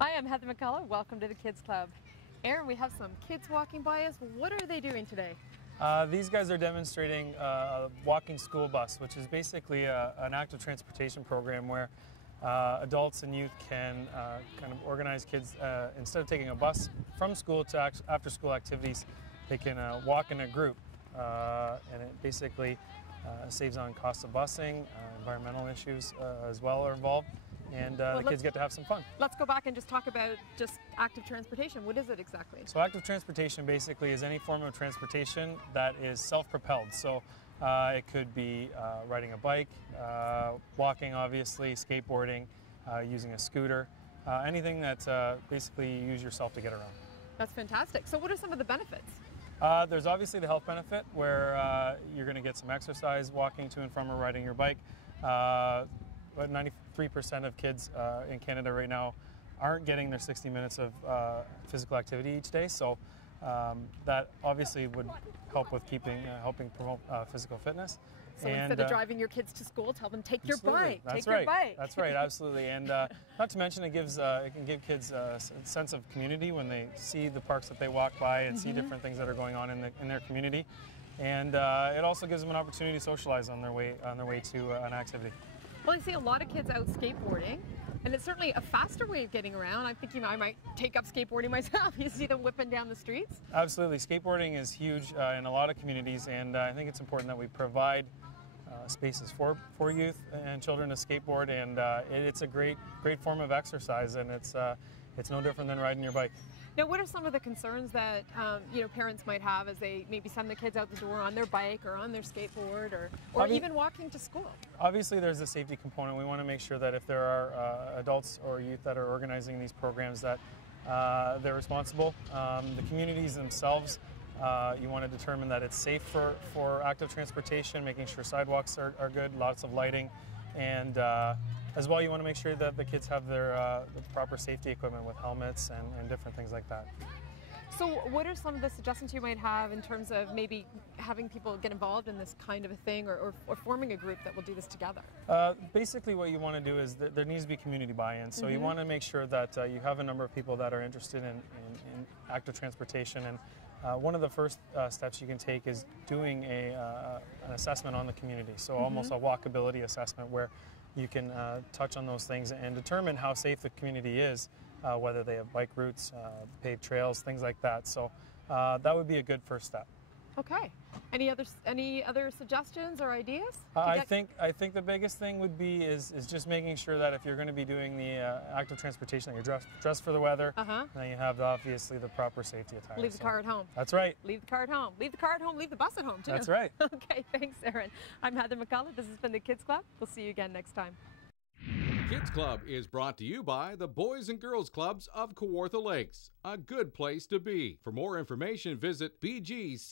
Hi, I'm Heather McCullough. Welcome to the Kids Club. Aaron, we have some kids walking by us. What are they doing today? These guys are demonstrating a walking school bus, which is basically an active transportation program where adults and youth can kind of organize kids. Instead of taking a bus from school to after school activities, they can walk in a group. And it basically saves on costs of busing, environmental issues as well are involved. And the kids get to have some fun. Let's go back and just talk about just active transportation. What is it exactly? So active transportation basically is any form of transportation that is self-propelled. So it could be riding a bike, walking obviously, skateboarding, using a scooter, anything that basically you use yourself to get around. That's fantastic. So what are some of the benefits? There's obviously the health benefit where you're going to get some exercise walking to and from or riding your bike. But 93% of kids in Canada right now aren't getting their 60 minutes of physical activity each day, so that obviously would help with helping promote physical fitness. So instead of driving your kids to school, tell them take your bike. That's take right. Your bike. That's right, absolutely. And not to mention, it can give kids a sense of community when they see the parks that they walk by and see different things that are going on in their community. And it also gives them an opportunity to socialize on their way to an activity. Well, I see a lot of kids out skateboarding, and it's certainly a faster way of getting around. I'm thinking I might take up skateboarding myself. You see them whipping down the streets? Absolutely. Skateboarding is huge in a lot of communities, and I think it's important that we provide spaces for youth and children to skateboard, and it's a great form of exercise, and it's no different than riding your bike. Now, what are some of the concerns that parents might have as they maybe send the kids out the door on their bike or on their skateboard or even walking to school? Obviously, there's a safety component. We want to make sure that if there are adults or youth that are organizing these programs, that they're responsible. The communities themselves, you want to determine that it's safe for active transportation, making sure sidewalks are good, lots of lighting, and as well, you want to make sure that the kids have the proper safety equipment with helmets and different things like that. So what are some of the suggestions you might have in terms of maybe having people get involved in this kind of a thing or forming a group that will do this together? Basically what you want to do is there needs to be community buy-in. So you want to make sure that you have a number of people that are interested in active transportation. And one of the first steps you can take is doing an assessment on the community. So almost a walkability assessment where you can touch on those things and determine how safe the community is, whether they have bike routes, paved trails, things like that. So that would be a good first step. Okay. Any other suggestions or ideas? I think the biggest thing would be is just making sure that if you're going to be doing the active transportation, that you're dressed for the weather, and then you have obviously the proper safety attire. Leave the car at home. That's right. Leave the car at home. Leave the car at home. Leave the bus at home too. That's right. Okay. Thanks, Aaron. I'm Heather McCullough. This has been the Kids Club. We'll see you again next time. Kids Club is brought to you by the Boys and Girls Clubs of Kawartha Lakes, a good place to be. For more information, visit BGCKL.com.